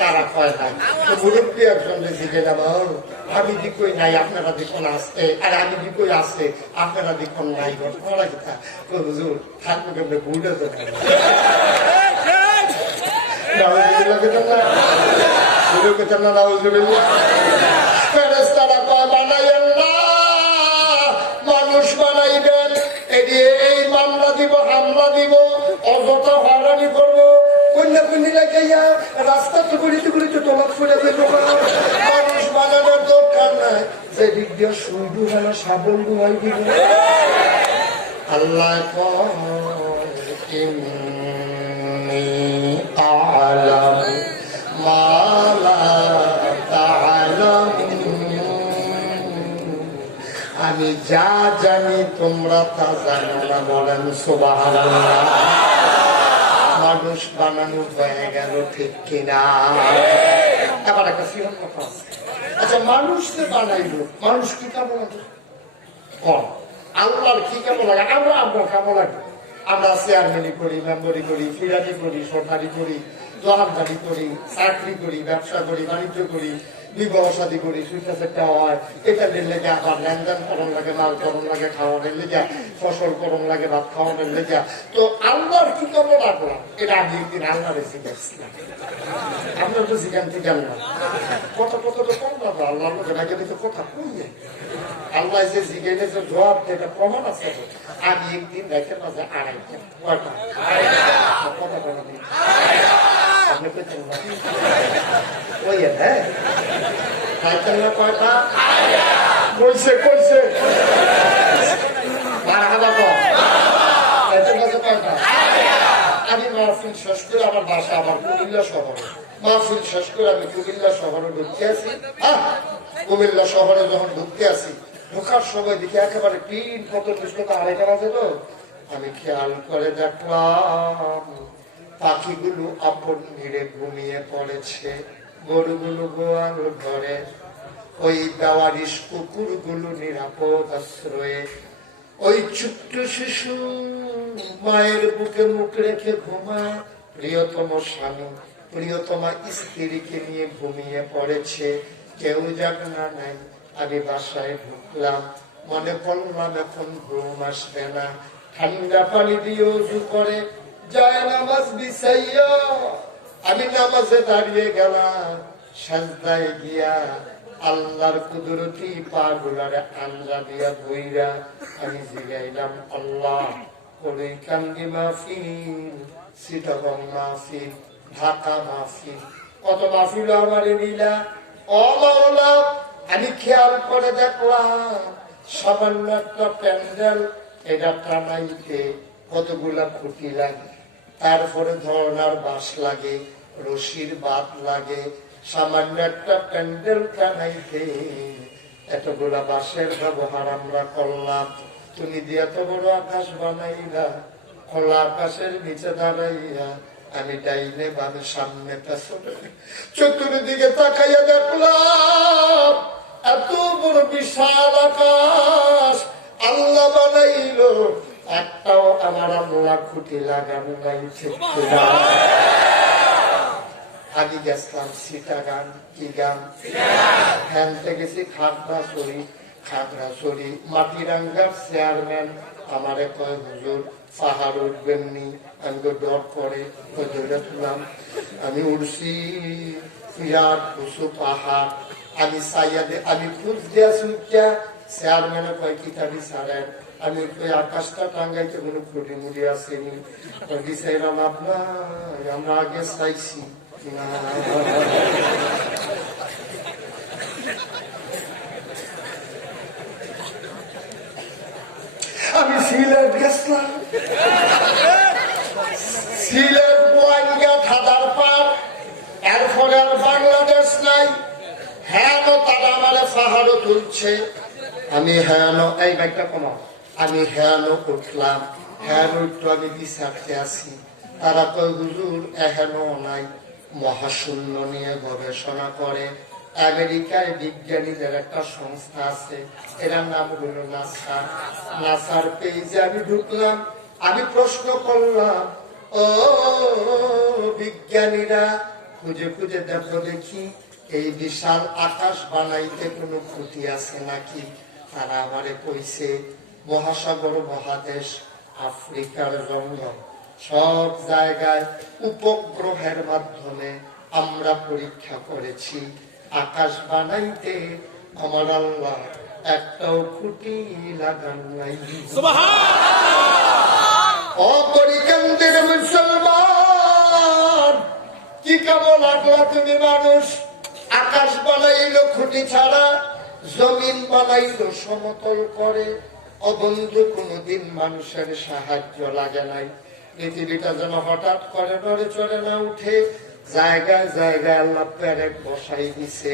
তারা কয় নাই মুরব্বী একজন জিজ্ঞেস আমি দিকই নাই আপনারা দেখুন আসতে আর আমি দিকই আসতে আপনারা দেখুন নাই করা কথা হুজুর থাকবো কেমন ভুলে মানুষ বানাইবেন এই মামলা দিব হামলা দিব অযথা হয়রানি করবো কন্যা কন্যা লাগাইয়া রাস্তা টুকুরিতে করিতে তোমার ফুলে মানুষ বানানোর দরকার নাই যে দিক দিয়ে শুধু যেন সাবল ডুবাই দিব আল্লাহ আলাম মালা আমি যা জানি তোমরা তা জানো না বলেন সুবহানাল্লাহ মানুষ বানানো হয়ে গেল ঠিক কিনা আবার একটা সিরম কথা আছে আচ্ছা মানুষকে বানাইল মানুষ কি কেমন লাগে কম আল্লাহর কি কেমন লাগে আমরা আপনার কেমন লাগে আমরা চেয়ারম্যানি করি মেম্বরি করি ফিরানি করি সরকারি করি জহারদারি করি চাকরি করি ব্যবসা করি বাণিজ্য করি বিবাহ শাদী করি সুইটা সেটা হয় এটা লেগে আবার লেনদেন করণ লাগে মাল করণ লাগে খাওয়ানোর লেগে ফসল করণ লাগে ভাত খাওয়ানোর লেগে তো আল্লাহর কি কেমন রাখলাম এটা আমি একদিন আল্লাহর শিখেছিলাম আপনার তো শিখান থেকে না কত কত তো কম না আল্লাহর লোকের আগে তো কথা কইয়ে আল্লাহ যে জিজ্ঞেস যে জবাব এটা প্রমাণ আছে আমি একদিন দেখে মাঝে আড়াইটা কথা বলা দিই আপনি পেতেন না ওই হ্যাঁ কয়টা কইছে কইছে আমি মাহফিল শেষ করে আমার বাসা আমার কুমিল্লা শহরে মাহফিল শেষ করে আমি কুমিল্লা শহরে ঢুকতে আছি কুমিল্লা শহরে যখন ঢুকতে আছি ঢোকার সময় দেখি একেবারে 3:45 আড়াইটা বাজে তো আমি খেয়াল করে দেখলাম পাখিগুলো আপন নিড়ে ঘুমিয়ে পড়েছে গরুগুলো গোয়াল ঘরে ওই বেওয়ারিশ কুকুরগুলো নিরাপদ আশ্রয়ে ওই ছোট্ট শিশু মায়ের বুকে মুখ রেখে ঘুমায় প্রিয়তম স্বামী প্রিয়তমা স্ত্রীকে নিয়ে ঘুমিয়ে পড়েছে কেউ জাগনা নাই আমি বাসায় ঢুকলাম মনে করলাম এখন ঘুম আসবে না ঠান্ডা পানি দিয়ে উজু করে যায় নামাজ বিছাইয়া আমি নামাজে দাঁড়িয়ে গেলাম সাজদায় গিয়া আল্লাহর কুদরতি পা গুলারে আঞ্জা দিয়া বইরা আমি জিগাইলাম আল্লাহ কলই কান্দি মাহফিল চিটাগং মাহফিল ঢাকা মাহফিল কত মাহফিল আমারে নিলা ও মাওলা আমি খেয়াল করে দেখলাম সামান্য একটা প্যান্ডেল এটা টানাইতে কতগুলা খুঁটি লাগে তারপরে ধরনার বাঁশ লাগে রশির বাত লাগে সামান্য একটা প্যান্ডেল টানাইতে এতগুলা বাঁশের ব্যবহার আমরা করলাম তুমি দিয়ে এত বড় আকাশ বানাইলা খোলা আকাশের নিচে দাঁড়াইয়া আমি ডাইনে বামে সামনে পেছনে চতুর্দিকে তাকাইয়া দেখলাম এত বড় বিশাল আকাশ আল্লাহ বানাইলো একটাও আমার আল্লাহ খুঁটি লাগানো নাই ঠিক না আমি গেছিলাম চিটাগাং কি গান হ্যানতে গেছি খাগড়াছড়ি মাটিরাঙ্গার চেয়ারম্যান আমারে কয় হুজুর পাহাড় উঠবেননি আমি তো ডর করে ধরে তুললাম আমি উঠছি বিরাট উঁচু পাহাড় আমি সাইয়াদে আমি খুঁজ দিয়েছি চেয়ারম্যানে কয় কিতাবি ছাড়েন আমি আকাশটা টাঙ্গাইতে কোনো খুঁটি মুড়ি আসেনি বিচাইলাম আপনার আমরা আগে চাইছি আমি সিলেট গেছিলাম সিলেট বোয়াঙ্গা ধাদার পার এরপরে আর বাংলাদেশ নাই হ্যাঁ তারা আমার পাহাড়ও তুলছে আমি হ্যাঁ এই বাইকটা কমাও আমি হ্যাঁ উঠলাম হ্যাঁ উঠলো আমি বিচারতে আসি তারা কয় হুজুর এহেনও নাই মহাশূন্য নিয়ে গবেষণা করে আমেরিকায় বিজ্ঞানীদের একটা সংস্থা আছে এর নাম হলো নাসা নাসার পেজে আমি ঢুকলাম আমি প্রশ্ন করলাম ও বিজ্ঞানীরা খুঁজে খুঁজে দেখো দেখি এই বিশাল আকাশ বানাইতে কোনো ক্ষতি আছে নাকি। তারা আমারে কইছে মহাসাগর মহাদেশ আফ্রিকার জঙ্গল সব জায়গায় উপগ্রহের মাধ্যমে আমরা পরীক্ষা করেছি, আকাশ বানাইতে আমার আল্লাহ একটাও খুঁটি লাগান নাই। অপরিকান্তের মুসলমান, কি কেমন লাগলা তুমি মানুষ? আকাশ বানাইলো খুঁটি ছাড়া, জমিন বানাইলো সমতল করে। অবন্ধু কোনদিন মানুষের সাহায্য লাগে নাই। পৃথিবীটা যেন হঠাৎ করে নড়ে চড়ে না উঠে, জায়গায় জায়গায় আল্লাহ প্যারেক বসাই দিছে।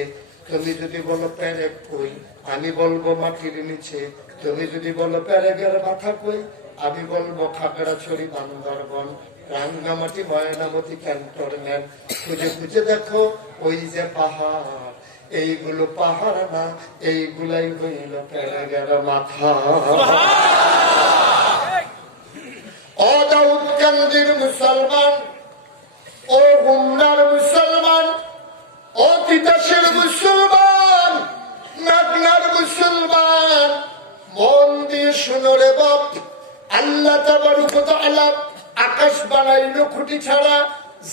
তুমি যদি বলো প্যারেক কই, আমি বলবো মাটির নিচে। তুমি যদি বলো প্যারেকের মাথা কই, আমি বলবো খাগড়াছড়ি, বান্দরবন, রাঙ্গামাটি, ময়নামতি, ক্যান্টনমেন্ট। খুঁজে খুঁজে দেখো ওই যে পাহাড়, এইগুলো পাহাড় না, এইগুলাই হইল প্যারেকের মাথা। ও দাউদকান্দির মুসলমান, ও গুমনার মুসলমান, ও তিতাসের মুসলমান, নাগনার মুসলমান, মন দিয়ে শুনো রে বাপ। আল্লাহ তাবারক ওয়া তাআলা আকাশ বানাইলো খুঁটি ছাড়া,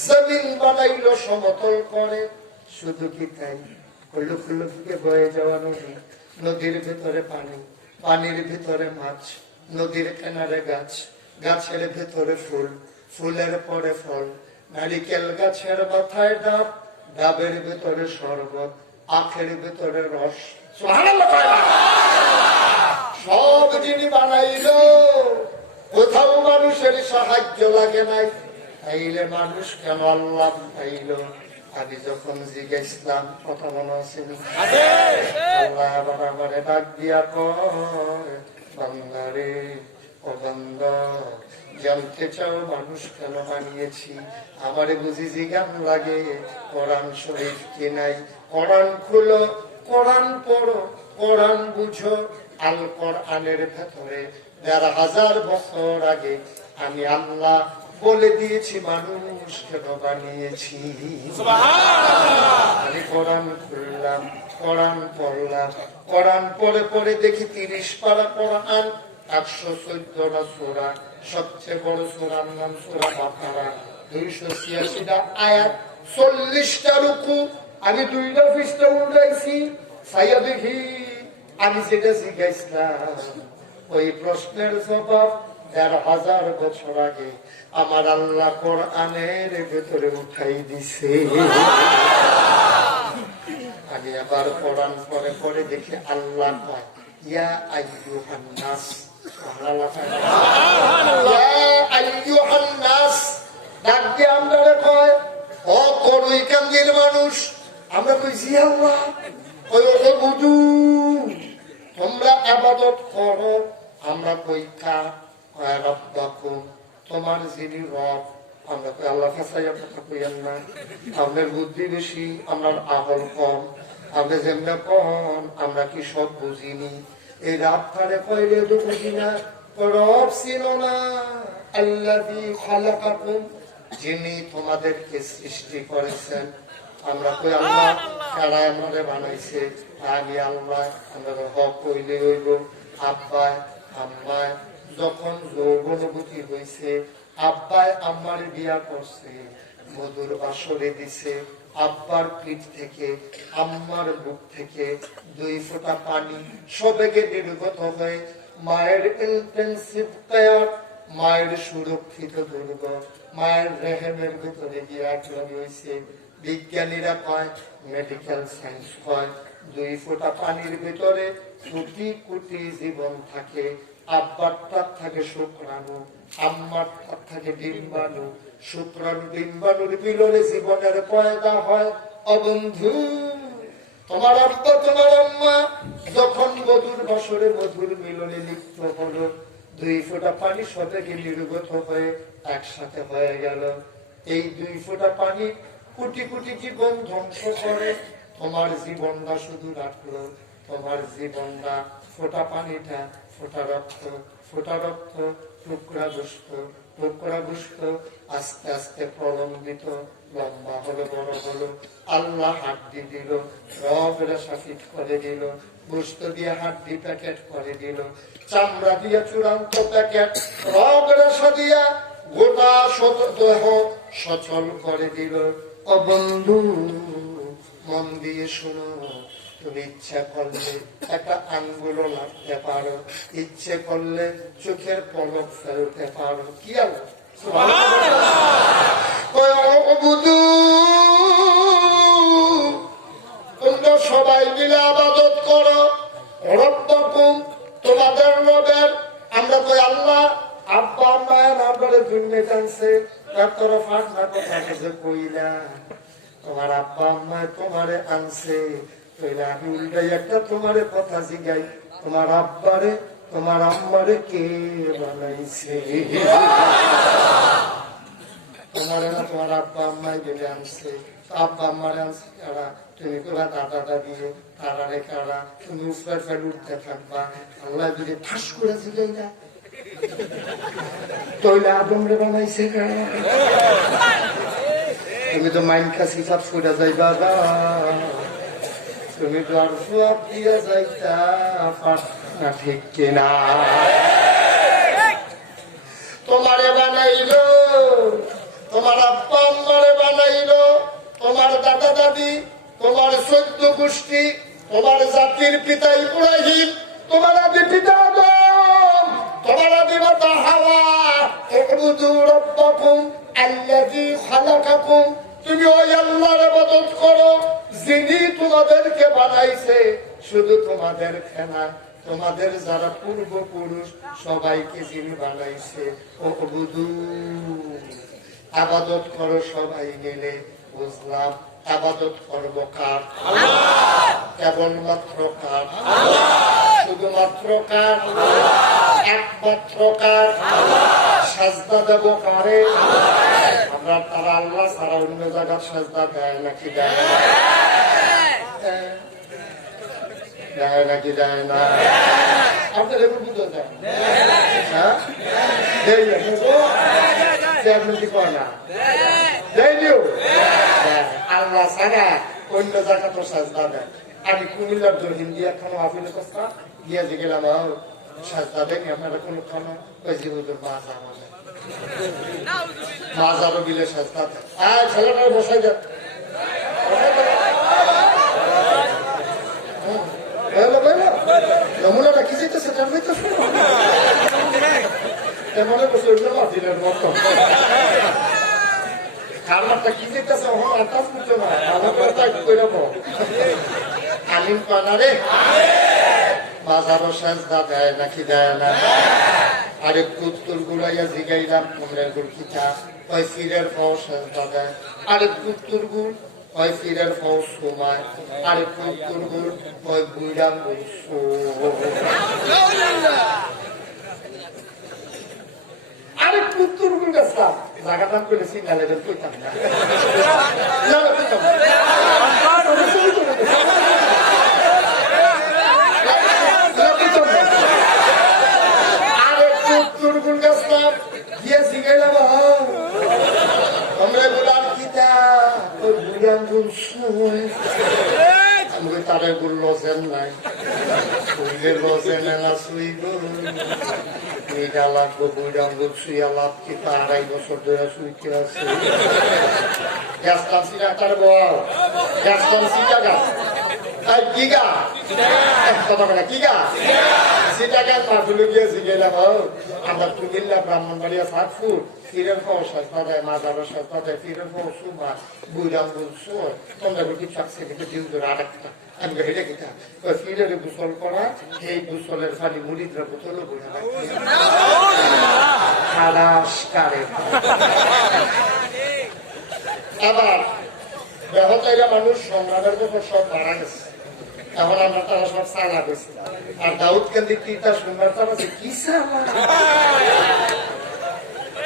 জমিন বানাইলো সমতল করে। শুধু কি তাই? হলুক হলুক থেকে বয়ে যাওয়া নদী, নদীর ভিতরে পানি, পানির ভিতরে মাছ, নদীর কিনারে গাছ, গাছের ভেতরে ফুল, ফুলের পরে ফল, নারিকেল গাছের মাথায় ডাব, ডাবের ভেতরে শরবত, আখের ভেতরে রস। সব যিনি বানাইলো, কোথাও মানুষের সাহায্য লাগে নাই। তাইলে মানুষ কেন আল্লাহ পাইলো? আমি যখন জিজ্ঞাসলাম, কথা মনে আছে? আল্লাহ আবার আমারে ডাক দিয়া কয়, বান্দারে ও বান্দা, জানতে চাও মানুষ কেন বানিয়েছি? আমারে বুঝি জিজ্ঞান লাগে কোরআন শরীফ কি নাই? কোরআন খুলো, কোরআন পড়ো, কোরআন বুঝো। আল কোরআনের ভেতরে ১৫০০ বছর আগে আমি আল্লাহ বলে দিয়েছি মানুষ কেন বানিয়েছি। আমি কোরআন খুললাম, কোরআন পড়লাম, কোরআন পড়ে পড়ে দেখি ৩০ পারা কোরআন, ১১৪টা সূরা, সবচেয়ে বড় সূরার নাম সূরা বাকারা, ২৮৬টা আয়াত, ৪০টা রুকু। আমি ২টা পৃষ্ঠা উল্টাইছি, সাইয়া দেখি আমি যেটা জিজ্ঞাসলাম ওই প্রশ্নের জবাব ১৫০০ বছর আগে আমার আল্লাহ কোরআনের ভেতরে উঠাই দিছে। আমি আবার কোরআন পরে পরে দেখি আল্লাহ কয়, ইয়া আইয়ুহান নাস, ইয়া আইয়ুহান নাস, ডাক দিয়ে আমরা কয়, ও করুইকান্দির মানুষ। আমরা কই, জি আল্লাহ। ওই ও বুঝু, তোমরা ইবাদত করো। আমরা কই, কা? রব্বাকুম, তোমার যিনি রব। আমরা কই, আল্লাহ ফাসাইয়া কথা কইয়েন না, আপনার বুদ্ধি বেশি, আমরা আমল কম। আপনি যেমন কন, আমরা কি সব বুঝিনি? এই রাত কারে কইলে তো বুঝি না। রব ছিল না আল্লাযী খালাকাকুম, যিনি তোমাদেরকে সৃষ্টি করেছেন। আমরা কই, আল্লাহ কারা আমারে বানাইছে? আমি আল্লাহ। আমরা হক কইলে হইব। আব্বায় আম্মায় যখন যৌবনবতী হয়েছে, আব্বায় আম্মার বিয়া করছে, মধুর বাসরে দিছে। আব্বার পিঠ থেকে, আম্মার বুক থেকে ২ ফোঁটা পানি সবেগে নির্গত হয়ে মায়ের ইন্টেনসিভ কেয়ার, মায়ের সুরক্ষিত দুর্গ, মায়ের রেহেমের ভিতরে গিয়ে আগ্রহী হয়েছে। বিজ্ঞানীরা কয়, মেডিকেল সায়েন্স কয়, ২ ফোঁটা পানির ভিতরে কোটি কোটি জীবন থাকে। আব্বারটার থাকে শুক্রাণু, আম্মারটার থাকে ডিম্বাণু। শুক্রাণু ডিম্বাণুর মিলনে জীবনের পয়দা হয়। অবন্ধু, তোমার আব্বা তোমার আম্মা যখন মধুর বাসরে মধুর মিলনে লিপ্ত হলো, ২ ফোঁটা পানি সবেগে নির্গত হয়ে একসাথে হয়ে গেল। এই ২ ফোঁটা পানি কোটি কোটি জীবন ধ্বংস করে। তোমার জীবনটা শুধু রাখলো, তোমার জীবনটা ফোঁটা পানিটা, ফোঁটা রক্ত, ফোঁটা রক্ত, টুকরা গোস্ত, টুকরা গোস্ত আস্তে আস্তে প্রলম্বিত লম্বা হলো, বড় হলো, আল্লাহ হাড্ডি দিল, রগ রেশা ফিট করে দিল, গোস্ত দিয়ে হাড্ডি প্যাকেট করে দিল, চামড়া দিয়ে চূড়ান্ত প্যাকেট, রগ রেশা দিয়া গোটা দেহ সচল করে দিল। ও বন্ধু, মন দিয়ে শোনো, তুমি ইচ্ছা করলে একটা আঙ্গুল লাগতে পারো, ইচ্ছে করলে চোখের পলক ফেলতে পারো। কি আলো তোমরা সবাই মিলে আবাদত করো রব্বাকুম, তোমাদের রবের। আমরা তো আল্লাহ আব্বা আম্মায়ের আপনাদের দুনিয়া জানছে, তার তরফ আল্লাহ কথা যে কইলা তোমার আব্বা আম্মায় তোমারে আনছে, তাইলে আমি উল্টাই একটা তোমারে কথা জিগাই, তোমার আব্বারে তোমার আম্মারে কে বানাইছে? তোমারে না তোমার আব্বা আম্মাই দিলে আনছে, আব্বা আম্মারে আনছে কারা? তুমি তোরা দাদা দাদি তারারে কারা? তুমি উপরে ফেল উঠতে থাকবা, আল্লাহ যদি ঠাস করে জিগাই না তইলে আদমরে বানাইছে কারা? তুমি তো মাইন খাসি সব ফুটা যাইবা, তুমি তো আর সব দিয়ে যাইতা না, ঠিক কিনা? তোমারে বানাইলো তোমার আব্বা আম্মারে বানাইলো, তোমার দাদা দাদি, তোমার 14 গোষ্ঠী, তোমার জাতির পিতা ইব্রাহিম, তোমার আদি পিতা আদম, তোমার আদি মাতা হাওয়া। উবুদু রাব্বাকুম আল্লাযী খালাকাকুম, তুমি ওই আল্লাহর ইবাদত করো যিনি তোমাদেরকে বানাইছে। শুধু তোমাদের খেলা, তোমাদের যারা পূর্বপুরুষ সবাইকে যিনি বানাইছে। উবুদু, আবাদত করো সবাই মিলে। বুঝলাম, আবাদত করবো কার? কেবলমাত্র কার? শুধুমাত্র কার? একমাত্র কার? সাজদা দেব কারে? আমরা তারা আল্লাহ সারা অন্য জায়গার সাজদা দেয় নাকি দেয় না? দেয় নাকি দেয় না? আপনার এগুলো বুঝতে দেয়? হ্যাঁ, আপনি কয় না আল্লাহ ছাড়া অন্য জায়গা তো সাজদা দেয়। আমি কুমিল্লার হিন্দি এখনো আপিল করতাম, গিয়ে যে গেলাম সাজদা দেয়নি আপনারা কোনো খানো, ওই যে ওদের মাছ আমাদের মাছ আরো বিলে সাজদা দেয়। ছেলেটা বসাই দেয়, নমুনাটা কি যেতেছে তার ভিতরে মনে করছে ওইগুলো মাতিলের মতো খারমারটা কি যেতেছে আতাস করছে না, আমিন পানা রে। বাজারও সাজদা দেয় নাকি দেয় না? আরেক কুত্তুর গুলাইয়া জিগাইলাম তোমরা গুল খিতা, ওই ফিরের পাও সাজদা দেয়। আরেক কুত্তুর গুল ওই ফিরের পাও সোমায়। আরেক কুত্তুর গুল ওই বুড়া গুল আরেক কুত্তুর গুল গেছিলাম জায়গাটা করে সিগনাল লেভেল কইতাম না, তারে গুলো লজেন নাই, লজেন সুইব লাগবো বুড়ি আঙ্গুল সুইয়া লাভ কি 2.5 বছর ধরে সুইতে আছে। গ্যাস টানছি না তার বল, গ্যাস টানছি টাকা কিগা কিগা সিটাগান মাঠুলে গিয়েছি গেলাম। আমরা কুমিল্লা ব্রাহ্মণবাড়িয়া সাতপুর ফিরের পাও সস্তা দেয়, মাজারও সস্তা দেয়, ফিরের পাও সুমা বুড়ি আঙ্গুল সুর তোমরা কি চাকছে কিন্তু দিন ধরে আরেকটা আমি হেঁটে গেতাম ওই ফিরের গোসল করা, এই গোসলের পানি মুড়িদরা বোতলও বলে আবার বেহতাইরা মানুষ সংগ্রামের মতো সব মারা গেছে। এখন আমরা তারা সব সালা গেছে, আর দাউদ কেন্দ্রিক তীর্থা সুন্দর তারা কি সালা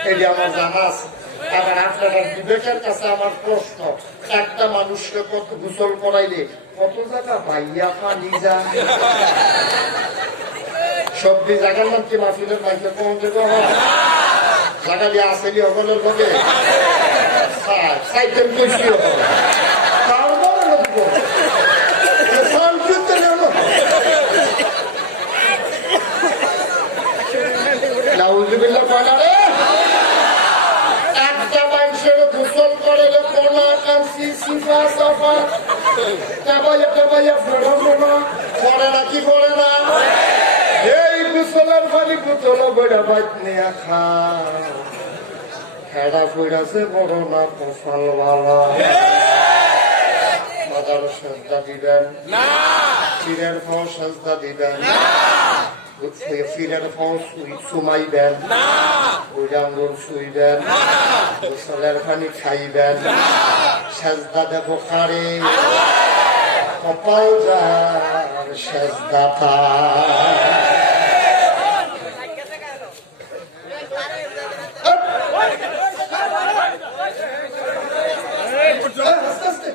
এটি আমার জানা আছে। আবার আপনারা বিবেকের কাছে আমার প্রশ্ন, একটা মানুষকে কত গোসল করাইলে কত জায়গা ভাইয়া পানি যায়? সবজি জায়গার নাম কি মাফিলের মাইকে কম জায়গা দিয়ে আসেনি সকলের লোকে সাইকেল কইছিও তার বড় লাগবো শান্তিতে নেব নাউজুবিল্লাহ কয়না রে একটা মানুষের গোসল করে কোনা কাঞ্চি সিফা সাফা টাবাইয়া ফেরো না পরে না কি পরে না এই গোসলের পানি বোতল বইটা বাইক নিয়ে খা হেডা ফুইরাছে বড় না কপাল ভালো মাদার সেজদা দিবেন না চিরের ফল সেজদা দিবেন না ফিরের ফল সুমাইবেন না বুঝাঙ্গুর শুইবেন না গোসলের পানি খাইবেন না সেজদা দেব কারে কপাল যার সেজদা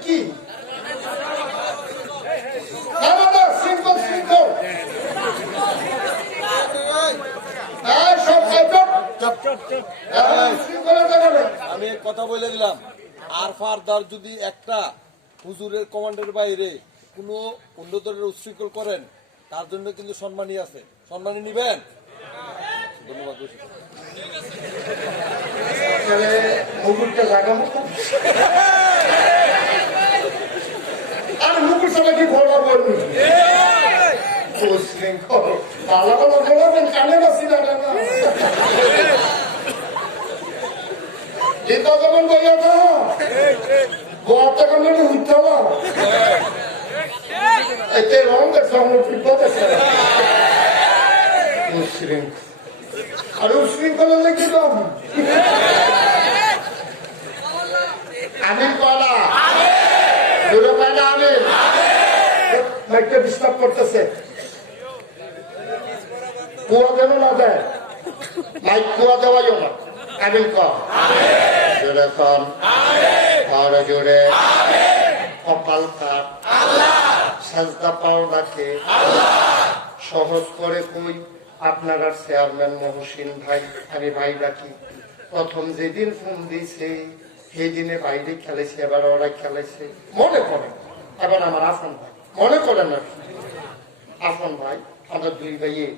কি আমি কথা বলে দিলাম আর ফারদার যদি একটা হুজুরের কমান্ডের বাইরে কোনো উন্নতরের উচ্ছৃঙ্খল করেন তার জন্য কিন্তু সম্মানী আছে, সম্মানী নিবেন। ধন্যবাদ। আর মুকুর সবাই কি ভরা বলবি ভালো ভালো বলবেন কানে বাসি না যেটা যেমন বইয়া তো গোয়াটা কানে উঠতে এতে রং দেখছে আমার বিপদ আছে আর উশৃঙ্খলা লেগে দাম আমি কলা দুটো কয়না আমি মাইকটা ডিস্টার্ব করতেছে কুয়া যেন না দেয় মাইক কুয়া দেওয়াইও না আমিন কম জোরে কম আরো জোরে কপাল কাট সাজদা পাও রাখে সহজ করে কই আপনারা চেয়ারম্যান মহসিন ভাই আমি ভাই ডাকি প্রথম যেদিন ফোন দিয়েছে সেই দিনে বাইরে খেলেছে এবার ওরা খেলেছে মনে করেন এবার আমার আফন ভাই মনে করেন না আফন ভাই আমরা দুই ভাইয়ে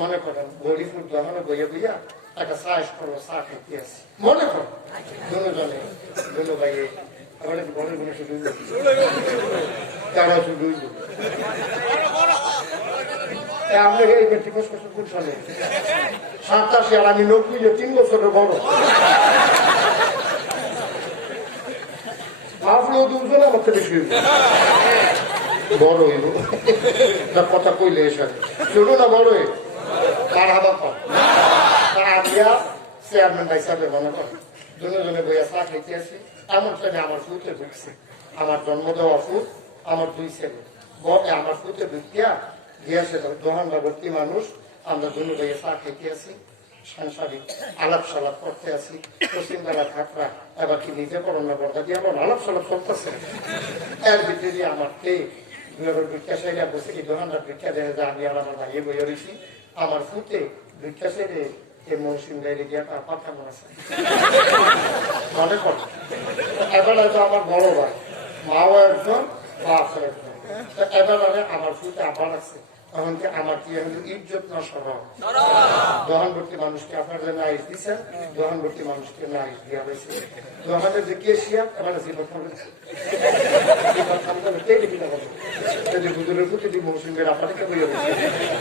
মনে করেন গরিপুর দোকানে বইয়া বইয়া একটা চাষ করবো চা খাইতে আসি মনে করেন দুজনে দুটো ভাইয়ে আবার ঘরের গুলো শুধু তারা শুধু আমরা এই ব্যক্তিগত কোন সালে 87 আর আমি 90 3 বছরের বড় ভাবলেও দুজন আমার থেকে বেশি বড় হইল তার কথা কইলে এসে ছোট না বড় তার হাবা কম তার আদিয়া চেয়ারম্যান ভাই সাহেব মনে করেন দুজনে বইয়া চা খাইতে আসি এমন টাইমে আমার ফুটে ঢুকছে আমার জন্ম দেওয়া ফুট আমার দুই ছেলে আমার ফুটে ঢুকিয়া গিয়েছে দোহানরা ভর্তি মানুষ আমরা দুনো ভাইয়া চা খাইতে আসি সাংসারিক আলাপ সালাপ করতে আসি পশ্চিমবেলা থাকরা এবার কি নিজে করোন না বর্দা দিয়ে আবার আলাপ সালাপ করতেছে এর ভিতরে আমার কে ভিক্ষা সাইডা বসে এই দোকানরা ভিক্ষা দেয় যে আমি আর আমার ভাইয়ে বইয়া রয়েছি আমার ফুটে ভিক্ষা সাইডে এই মৌসুম গাইলে গিয়ে তার পাঠা মনে আছে মনে কর এবার হয়তো আমার বড় ভাই মাও একজন বাপও একজন এবার আমার ফুটে আবার আছে তখন কি আমার কি ইজ্জত না সরব দোকানবর্তী মানুষকে আপনারা নাইজ দিচ্ছেন দোকানবর্তী মানুষকে নাইজ দেওয়া হয়েছে দোকানের যে কেশিয়া এবার হুজুরের প্রতি মৌসুমের আপনাকে বইয়ে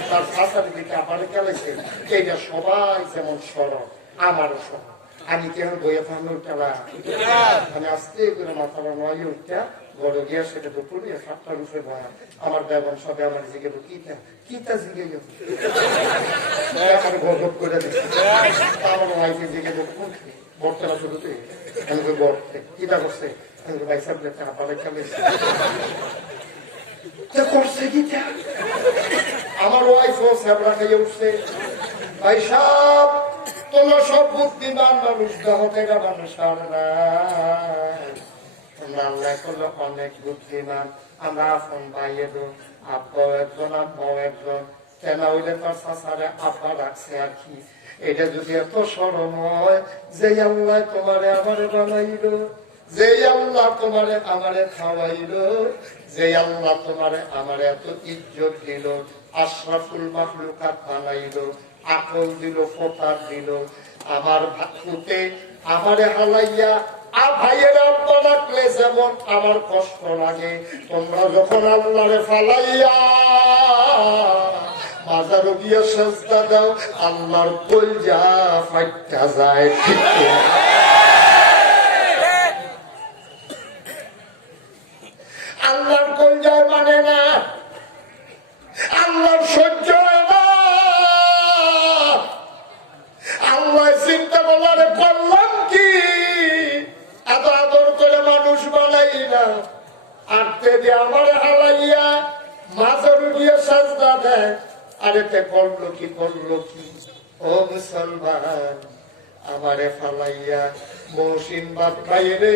তার ভাষার দিকে আপনারা খেলেছে এইটা সবাই যেমন সরব আমারও সরব আমি কেমন বইয়ে থাকানোর খেলা আমি আস্তে করে মাথা নয় উঠটা বড় গিয়া সেটা দুপুরে 7টার উপরে ভয়া আমার বেগম সবে আমার জিগে কিতা জিগে গেল আমি গর্ব করে দিচ্ছি আমার ওয়াইফের জিগে কোন বর্তনা শুরুতে আমি বর্তে কিতা করছে আমি ভাই সাহেব আপারে খেলেছি করছে কিতা আমার ওয়াইফ ও সাবরা খাইয়ে উঠছে ভাই সাহেব তোমরা সব বুদ্ধিমান মানুষ হতে মানুষ আর না আল্লাহ করলো অনেক বুদ্ধিমান আমরা আপন ভাইয়ে দো আব্বাও একজন আব্বাও একজন কেন হইলে তোর সাসারে আব্বা রাখছে আর কি এটা যদি এত সরম হয় যে আল্লাহ তোমারে আমারে বানাইল যে আল্লাহ তোমারে আমারে খাওয়াইলো, যে আল্লাহ তোমারে আমারে এত ইজ্জত দিল, আশরাফুল মাখলুকাত বানাইলো, আকল দিল, ফোটার দিল, আমার ভাতুতে আমারে হালাইয়া ভাইয়ের আব্বা ডাকলে যেমন আমার কষ্ট লাগে, তোমরা যখন আল্লাহরে ফালাইয়া মাজারও গিয়া সেজদা দাও, আল্লাহর কলজা ফাইটা যায়। ঠিক কিনা? আল্লাহর কলজায় মানে না, আল্লাহর সহ্য হয় না। আল্লাহ চিন্তা করলে করলাম কি, এত আদর করে মানুষ বানাই না, আটতে দিয়ে আমার হালাইয়া মাজারও গিয়া সেজদা দেয়। আরে তে করলো কি, করলো কি? ও মুসলমান, আমারে ফালাইয়া মহসিন বাদ বাইরে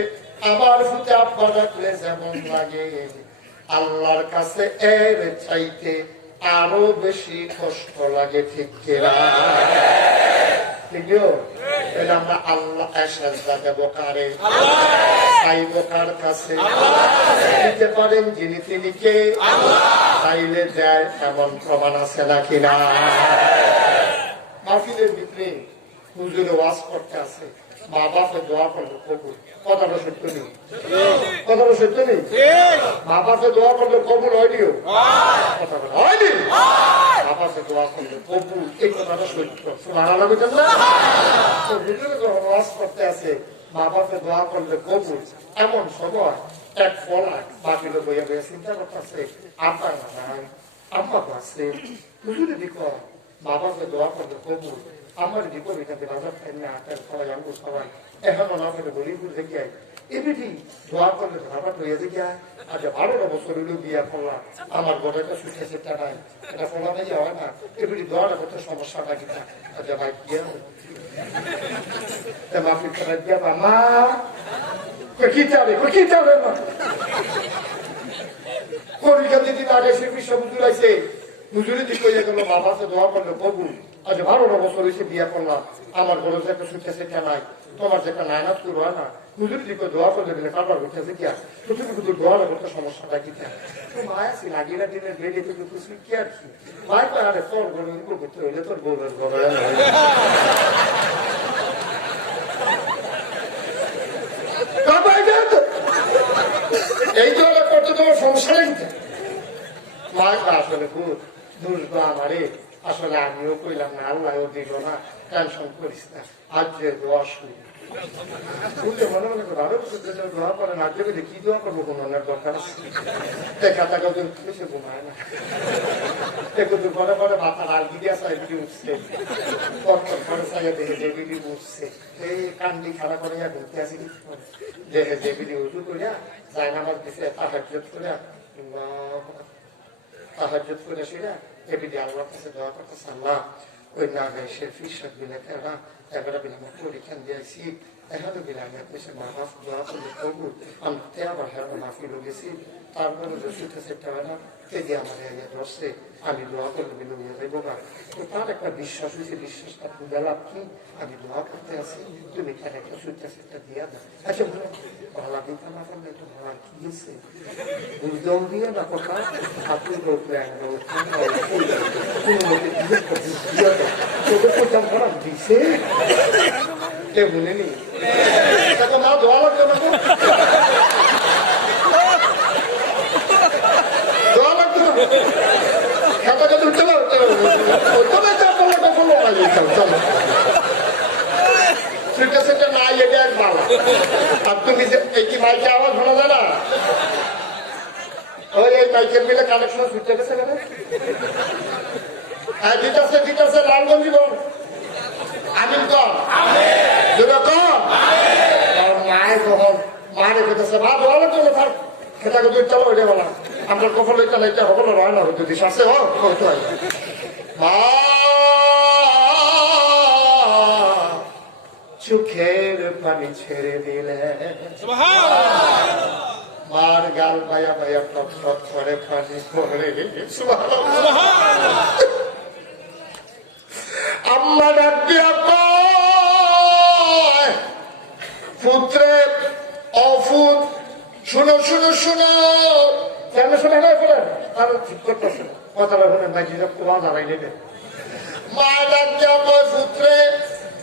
আমার ফুটে আব্বা ডাকলে যেমন লাগে, আল্লাহর কাছে এর চাইতে আরো বেশি কষ্ট লাগে। ঠিক কিনা? আমরা আল্লাহ সেজদা দেব কারে? চাইব কার কাছে? দিতে পারেন যিনি, তিনি কে? চাইলে দেয়, এমন প্রমাণ আছে নাকি না? মাহফিলের ভিতরে হুজুরে ওয়াজ করতে আছে, মা বাপে দোয়া করলো কবুল। কথাটা সত্য নেই? কথাটা সত্য নেই? মা বাপে দোয়া করলে কবুল হয়নিও? কথাটা হয়নি? মা বাপে দোয়া করলে কবুল, এই কথাটা সত্য। সুবহানাল্লাহ বলেন না? তো হুজুরে যখন ওয়াজ করতে আছে, মা বাপে দোয়া করলে কবুল, এমন সময় এক ফলাক বাকিলো বইয়া বইয়া চিন্তা করতেছে, আব্বা নাই, আম্মা আছে, হুজুরে দিকো মা বাপে দোয়া করলে কবুল, আমার বিপদ এখানে বাজার খাই না, সবাই আঙ্গুর সবাই এখন না করে বলিপুর থেকে এমনি দোয়া করলে ধরাবার হয়ে যে গিয়া। আচ্ছা 12 বছর হইলেও বিয়া করলাম, আমার গোটাটা সুখে সেটা নাই, এটা ফলা নাই হয় না, এমনি দোয়াটা করতে সমস্যাটা কিনা? আচ্ছা ভাই গিয়া মাফিক করার দিয়া মা কি চাবে, কি চাবে না কবিতা দিদিন আগে সে বিশ্ব হুজুর আইছে, হুজুরি দিক হয়ে গেল, মা বাসে দোয়া করলে কবুল। আজ 12 বছর হয়েছে বিয়া করলাম, আমার ঘরে যে একটা সুখে সেটা নাই, তোমার যে একটা নায়নাত করবো না, হুজুরি দিক দোয়া করলে গেলে কারবার উঠেছে কি আর তুমি কিন্তু দোয়াটা করতে সমস্যাটা কি? তো মায়া ছিল আগেরা দিনের বেরিয়ে থেকে কিছু কি আর কি মায় তো আরে তোর ঘরে করতে হইলে তোর বউয়ের ঘরে এই দোয়াটা করতে তোমার সংসারে দিতে মায় আসলে খুব দুর্গা আমারে, আসলে আমিও কইলাম না, আল্লাহও দিল না, টেনশন করিস না, আজ যে দোয়া শুনি শুনলে মনে মনে ভালো দোয়া করেন, আজ যদি কি দোয়া করবো কোনো দরকার আছে? খাতা কাজ সে ঘুমায় না, একটু পরে পরে মাথার আলগি দিয়া সাইডি উঠছে, পরে সাইয়া দেখে যে বিডি উঠছে, এই কান্দি খাড়া করে ঘুরতে আসি দেখে যে বিডি উঠু করিয়া যায় না, আমার দিছে তাহাজ্জুদ করিয়া তাহাজ্জুদ করে সেরা এবিডি আল্লাহর কাছে দোয়া করতেছে, আল্লাহ ওই না গায়ে সে ফিসাদ বিলে তেরা এবারে বিলে আমার পরীক্ষা দিয়েছি, এখানে বিলে আমি আপনি সে মা মাফ দোয়া করলে করবো, আমি তে আবার হ্যাঁ মাফি লেগেছি, তারপরে যে সুখে সেটা হয় না, তে দিয়ে আমার ইয়ে ধরছে, আমি দোয়া করলে বিলে হয়ে যাইব না। তো তার একটা বিশ্বাস হয়েছে, বিশ্বাসটা বুঝালাম কি আমি দোয়া করতে আসি, তুমি কেন একটা সুখে সেটা দিয়া দাও। আচ্ছা বলে ভালো দিতে না পারলে একটু ভালো কি গেছে বুঝতেও দিয়ে না কথা, আপনি লোক দিছে মনে নেই মা দোয়া লাগবে না, দোয়া লাগবে না, খাতা কাছে উঠতে পারতে সেটা সেটা না এটা এক ভালো। আর তুমি যে এই কি মাইকে আওয়াজ শোনা যায় না, ওই এই মাইকের মিলে কানেকশন ছুটে গেছে কেন? হ্যাঁ দিতেছে দিতেছে, লালগঞ্জ জীবন আমিন কর মায়ের কখন মা রেখেছে, মা বলা চলে থাক খেতাকে দুই চালো ওইটা বলা, আমরা কখন ওই চালাইতে হবে না, হয় না যদি শাসে হোক হয় মা চোখের পানি ছেড়ে দিলে, মার গাল বায়া বায়া টপ টপ করে পানি পড়ে, আম্মা ডাক দিয়া পুত্রে অফু শুনো শুনো শুনো শোনা না ফেলেন আর ঠিক করতেছে কথাটা শুনেন ভাই জিরক তো দাঁড়াই নেবে মা ডাক কয় পুত্রে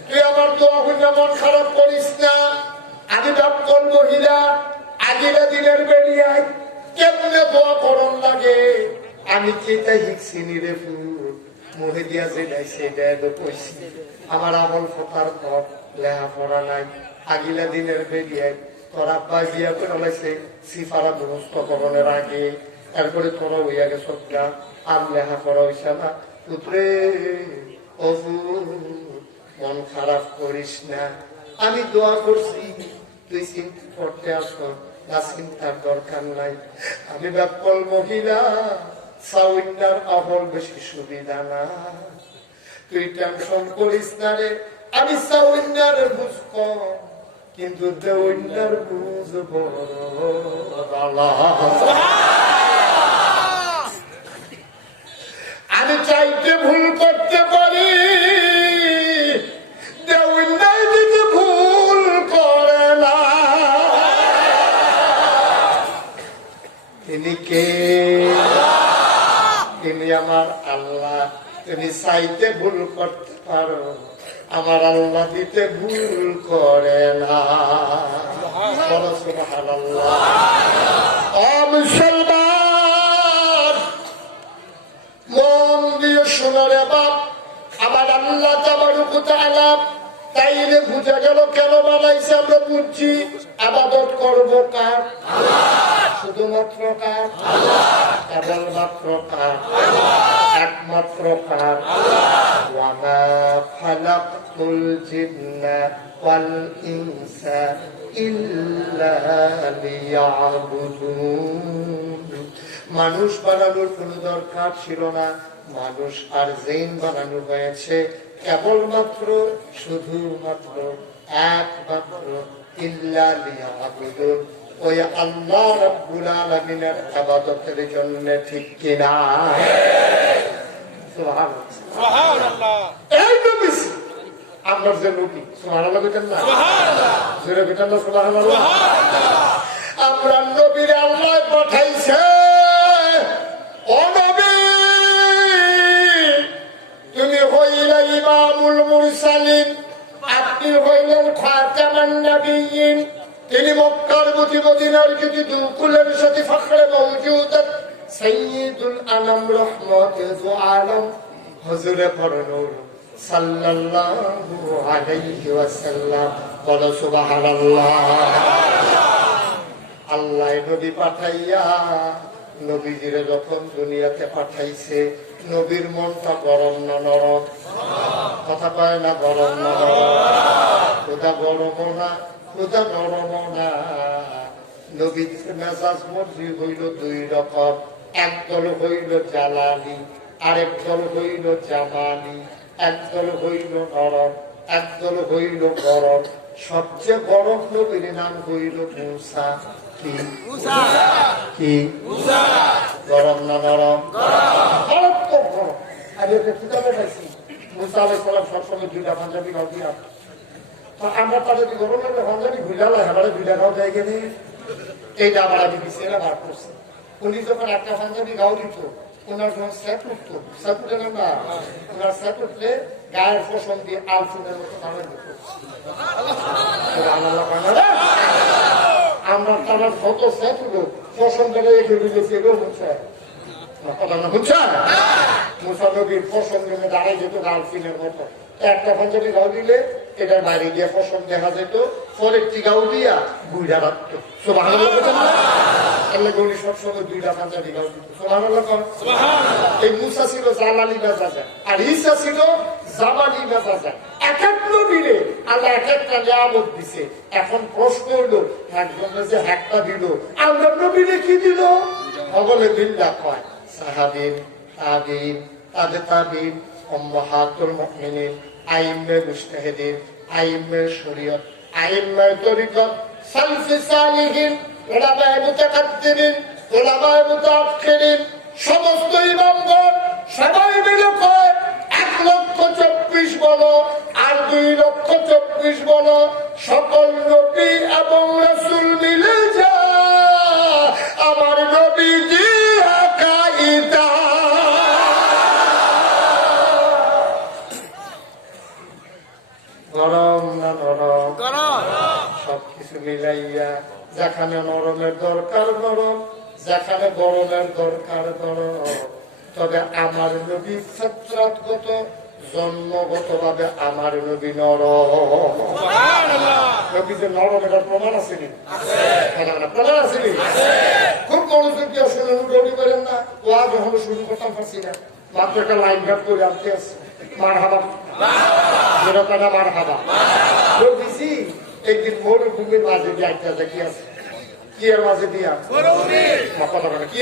তুই আমার দোয়া হইলে মন খারাপ করিস না আমি ডাক্তার মহিলা আগিলা দিনের বেরিয়ায় কেমনে দোয়া করন লাগে আমি কেটা হিকছি নিরে ফুল মুহে দিয়া যেটাই সেটাই তো কইছি আমার আমল ফোটার পর লেহা পড়া নাই আগিলা দিনের বেরিয়ায় তোর আব্বা বিয়া করে লাইছে সিফারা দুরস্ত করণের আগে তারপরে তোরা হইয়া গেছ আর লেহা করা হইছে না পুত্রে ও মন খারাপ করিস না আমি দোয়া করছি তুই চিন্তা করতে আসো না চিন্তার দরকার নাই আমি ব্যাপল মহিলা সাউন্ডার আহল বেশি সুবিধা না তুই টেনশন করিস না রে আমি সাউন্ডার বুঝব কিন্তু দেউন্ডার বুঝব আমি চাইতে ভুল করতে পারি দেউন্ডার দিতে ভুল করে না তিনি কে তিনি আমার আল্লাহ তুমি চাইতে ভুল করতে পারো আমার আল্লাহ দিতে ভুল করে না সুবহানাল্লাহ মুসলমান মন দিয়ে শোনো রে বাপ আমার আল্লাহ তাবারক ওয়া তাআলা তাইলে বুঝা গেল কেন বানাইছে আমরা বুঝছি ইবাদত করবো কার শুধুমাত্র কার কেবলমাত্র কার একমাত্র কার ওয়া মা খালাকতুল জিন্না ওয়াল ইনসা ইল্লা লিয়াবুদুন মানুষ বানানোর কোনো দরকার ছিল না মানুষ আর জিন বানানো হয়েছে কেবলমাত্র শুধুমাত্র একমাত্র ইল্লা লিয়াবুদুন ওই আল্লাহ রাব্বুল আলামিনের ইবাদতের জন্য ঠিক কিনা সুবহানাল্লাহ এই নবী আপনার যে নবী সুবহানাল্লাহ বলেন না সুবহানাল্লাহ জোরে বলেন না সুবহানাল্লাহ আমরা নবীর আল্লাহ পাঠাইছে ও নবী তুমি হইলে ইমামুল মুরসালিন আপনি হইলেন খাতামান নবিয়্যিন তিনি মক্কার মধ্যে মদিনার যদি দুকুলের সাথে ফখরে মওজুদাত সাইয়্যিদুল আনাম রাহমাতুল আলাম হুজুরে পরনূর সাল্লাল্লাহু আলাইহি ওয়াসাল্লাম বলো সুবহানাল্লাহ আল্লাহ নবী পাঠাইয়া নবীজিরে যখন দুনিয়াতে পাঠাইছে নবীর মনটা গরম না নরম কথা কয় না গরম না নরম খোদা গরম না খোদা নরম না নবীর মেজাজ মর্জি হইল দুই রকম একদল হইল জালালি আরেক দল হইল জামালি একদল হইল নরম একদল হইল গরম সবচেয়ে গরম নবীর নাম হইল মূসা কি কি গরম না নরম গরম তো গরম আরে কিতাবে পাইছি মূসা আলাইহিস সালাম সবসময় দুইটা পাঞ্জাবি গাও দিয়া তো আমরা তাদের গরম লাগলে পাঞ্জাবি ঘুরালা এবারে দুইটা গাও যায় গেলে এইটা আবার আমি বিছেরা বার করছি উনি যখন একটা পাঞ্জাবি গাও দিত ওনার যখন সেট উঠতো সেট উঠে না ওনার সেট উঠলে গায়ের ফসল দিয়ে আলফুনের মতো নামে দিত আমরা তার কত সেট উঠলো ফসল বেড়ে রেখে দিয়েছি এগুলো হচ্ছে মুসা নবীর ফসল জন্য দাঁড়াই যেত আলফিনের মতো একটা পাঞ্জাবি গাও দিলে এটার বাইরে গিয়ে ফসল দেখা যেত পরের টিকাও দিয়া বুঝা রাখতো সবসময় দুইটা পাঞ্জাবি গাও দিত এই মুসা ছিল জালালি মেজাজা আর ঈসা ছিল জামালি মেজাজা এক এক নবীরে আল্লাহ এক একটা নিয়ামত দিছে এখন প্রশ্ন হইল একজনে যে একটা দিল আমরা নবীরে কি দিল সকলে বিল্লাহ কয় সাহাবীন তাবিন তাবে তাবিন উম্মাহাতুল মুমিনিন আইম্মে মুজতাহিদিন আইম্মে শরীয়ত আইম্মে তরিকত সালফে সালিহিন উলামায়ে মুতাকাদ্দিমিন উলামায়ে মুতাআখিরিন সমস্ত ইমামগণ সবাই মিলে কয় 1,24,000 বলো আর 2,24,000 বলো সকল নবী এবং রাসূল মিলে যায় সবকিছু মিলাইয়া, যেখানে নরমের দরকার নরম, যেখানে গরমের দরকার গরম। তবে আমার নবী ফিতরাতগত, জন্মগত ভাবে আমার নবী নরম। নবী যে নরম, এটা প্রমাণ আছে নি? প্রমাণ আছে নি? খুব মনোযোগ দিয়ে শুনে উঠি করেন না। ওয়াজ যখন শুরু করতাম পারছি না, মাত্র একটা লাইন ঘাট করে আনতে আসছে। মার হাবা, মেরকানা মার হাবা দিছি। একদিন মরুভূমির মাঝে দিয়ে একটা দেখি আছে, কি এর মাঝে দিয়া কথা বলে কি